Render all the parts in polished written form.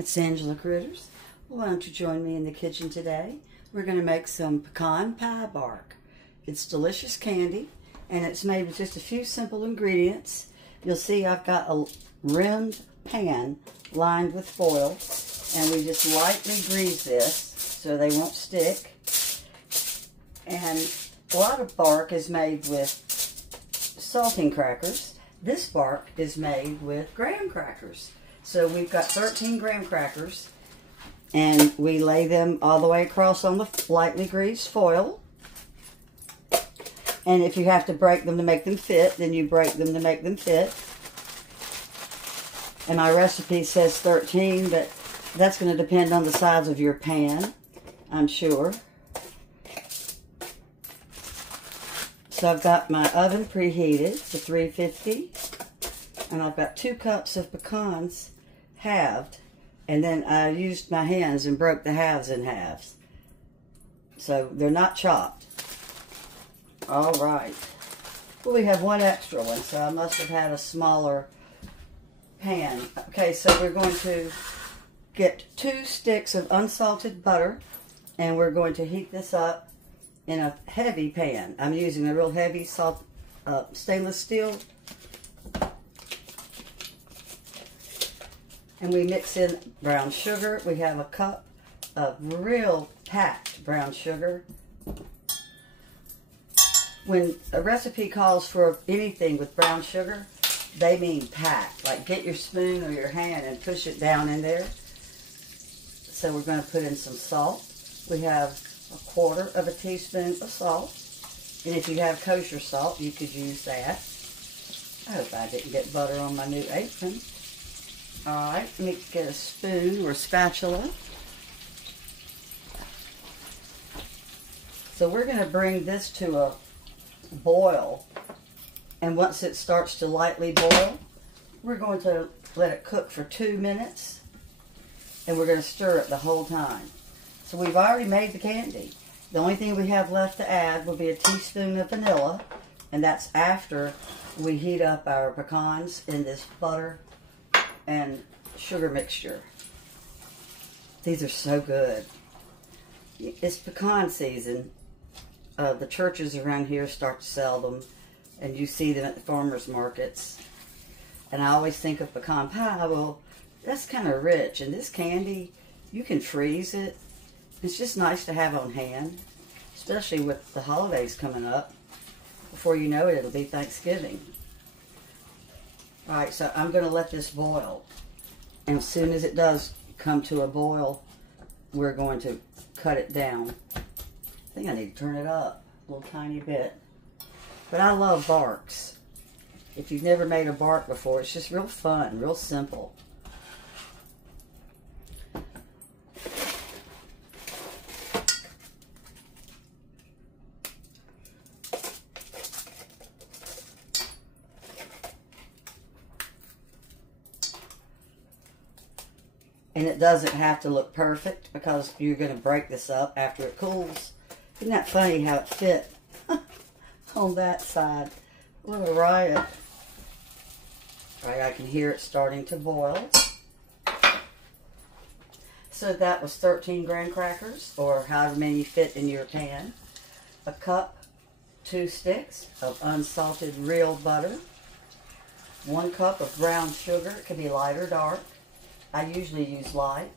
it's Angela Critters. Well, why don't you join me in the kitchen today? We're going to make some pecan pie bark. It's delicious candy, and it's made with just a few simple ingredients. You'll see I've got a rimmed pan lined with foil, and we just lightly grease this so they won't stick. And a lot of bark is made with salting crackers. This bark is made with graham crackers. So we've got 13 graham crackers, and we lay them all the way across on the lightly greased foil. And if you have to break them to make them fit, then you break them to make them fit. And my recipe says 13, but that's going to depend on the size of your pan, I'm sure. So I've got my oven preheated to 350, and I've got 2 cups of pecans halved, and then I used my hands and broke the halves in halves. So they're not chopped. All right. Well, we have one extra one, so I must have had a smaller pan. Okay, so we're going to get 2 sticks of unsalted butter, and we're going to heat this up in a heavy pan. I'm using a real heavy stainless steel. And we mix in brown sugar. We have a cup of real packed brown sugar. When a recipe calls for anything with brown sugar, they mean packed. Like get your spoon or your hand and push it down in there. So we're going to put in some salt. We have 1/4 teaspoon of salt. And if you have kosher salt, you could use that. I hope I didn't get butter on my new apron. Alright, let me get a spoon or spatula. So we're going to bring this to a boil. And once it starts to lightly boil, we're going to let it cook for 2 minutes. And we're going to stir it the whole time. So we've already made the candy. The only thing we have left to add will be a teaspoon of vanilla. And that's after we heat up our pecans in this butter and sugar mixture. These are so good. It's pecan season. The churches around here start to sell them, and you see them at the farmers markets. And I always think of pecan pie. Well, that's kind of rich, and this candy, you can freeze it. It's just nice to have on hand, especially with the holidays coming up. Before you know it, it'll be Thanksgiving. Alright, so I'm going to let this boil. And as soon as it does come to a boil, we're going to cut it down. I think I need to turn it up a little tiny bit. But I love barks. If you've never made a bark before, it's just real fun, real simple. And it doesn't have to look perfect because you're going to break this up after it cools. Isn't that funny how it fit on that side? What a riot. All right, I can hear it starting to boil. So that was 13 graham crackers, or however many you fit in your pan. A cup, 2 sticks of unsalted real butter. 1 cup of brown sugar. It can be light or dark. I usually use light.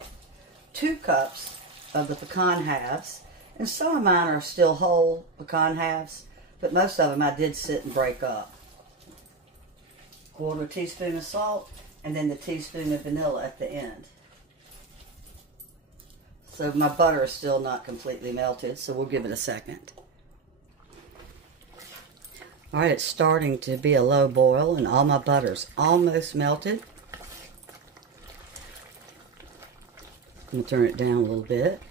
2 cups of the pecan halves. And some of mine are still whole pecan halves, but most of them I did sit and break up. 1/4 teaspoon of salt, and then the teaspoon of vanilla at the end. So my butter is still not completely melted, so we'll give it a second. Alright, it's starting to be a low boil, and all my butter's almost melted. I'm going to turn it down a little bit.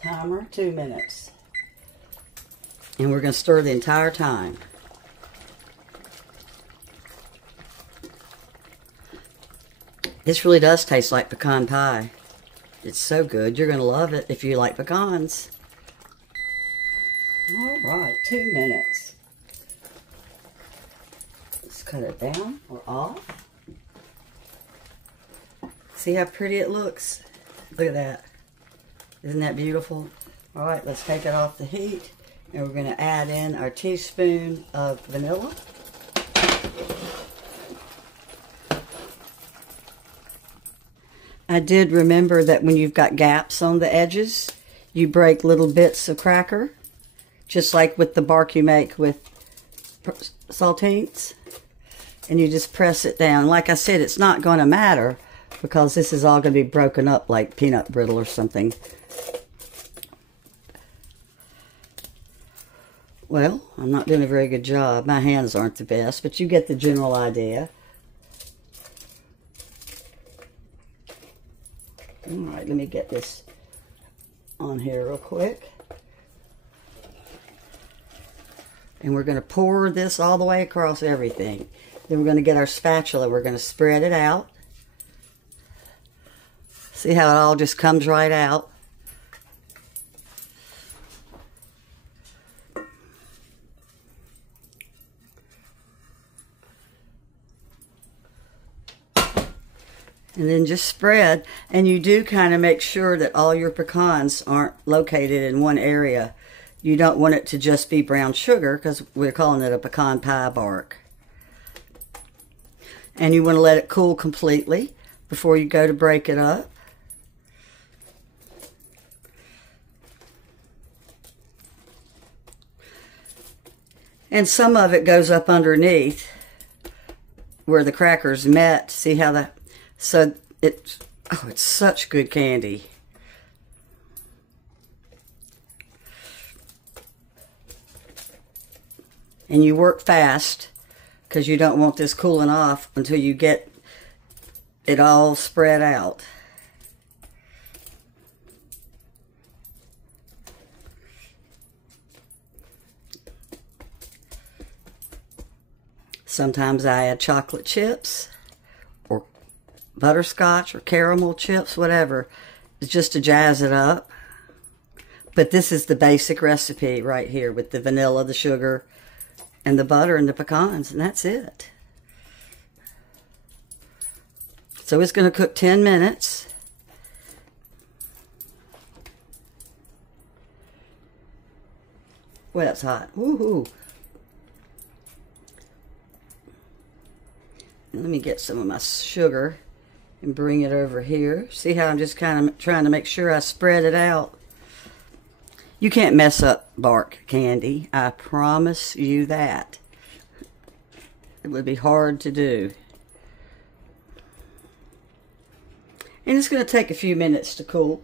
Timer, 2 minutes. And we're going to stir the entire time. This really does taste like pecan pie. It's so good. You're going to love it if you like pecans. All right, 2 minutes. Let's cut a it down or off. See how pretty it looks? Look at that. Isn't that beautiful? All right, let's take it off the heat, and we're going to add in our teaspoon of vanilla. I did remember that when you've got gaps on the edges, you break little bits of cracker, just like with the bark you make with saltines, and you just press it down. Like I said, it's not going to matter because this is all going to be broken up like peanut brittle or something. Well, I'm not doing a very good job. My hands aren't the best, but you get the general idea. All right, let me get this on here real quick. And we're going to pour this all the way across everything. Then we're going to get our spatula. We're going to spread it out. See how it all just comes right out? And then just spread, and you do kind of make sure that all your pecans aren't located in one area. You don't want it to just be brown sugar because we're calling it a pecan pie bark. And you want to let it cool completely before you go to break it up. And some of it goes up underneath where the crackers met. See how that... So it's such good candy. And you work fast because you don't want this cooling off until you get it all spread out. Sometimes I add chocolate chips or butterscotch or caramel chips, whatever, just to jazz it up. But this is the basic recipe right here with the vanilla, the sugar, and the butter and the pecans, and that's it. So it's going to cook 10 minutes. Well, it's hot. Woohoo! Let me get some of my sugar and bring it over here. See how I'm just kind of trying to make sure I spread it out. You can't mess up bark candy. I promise you that. It would be hard to do. And it's going to take a few minutes to cool.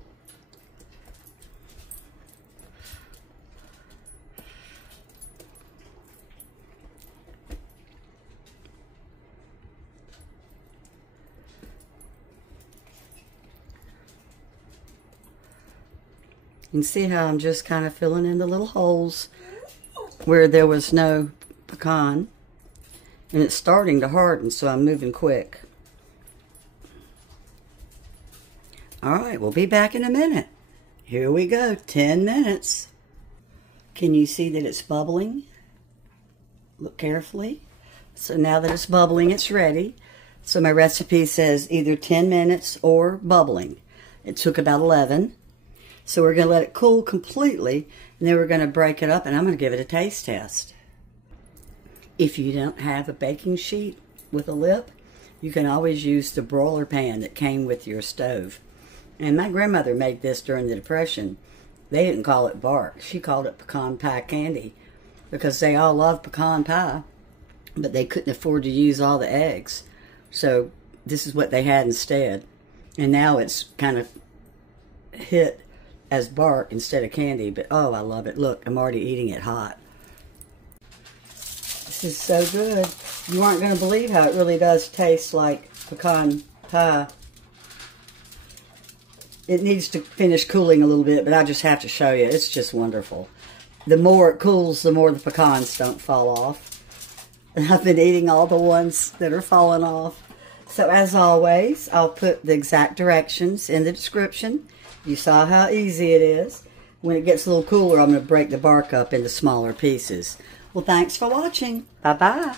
You can see how I'm just kind of filling in the little holes where there was no pecan. And it's starting to harden, so I'm moving quick. All right, we'll be back in a minute. Here we go, 10 minutes. Can you see that it's bubbling? Look carefully. So now that it's bubbling, it's ready. So my recipe says either 10 minutes or bubbling. It took about 11. So we're going to let it cool completely, and then we're going to break it up, and I'm going to give it a taste test. If you don't have a baking sheet with a lip, you can always use the broiler pan that came with your stove. And my grandmother made this during the Depression. They didn't call it bark. She called it pecan pie candy because they all loved pecan pie, but they couldn't afford to use all the eggs. So this is what they had instead. And now it's kind of hit as bark instead of candy, but oh, I love it. Look, I'm already eating it hot. This is so good. You aren't going to believe how it really does taste like pecan pie. It needs to finish cooling a little bit, but I just have to show you. It's just wonderful. The more it cools, the more the pecans don't fall off. And I've been eating all the ones that are falling off. So as always, I'll put the exact directions in the description. You saw how easy it is. When it gets a little cooler, I'm going to break the bark up into smaller pieces. Well, thanks for watching. Bye-bye.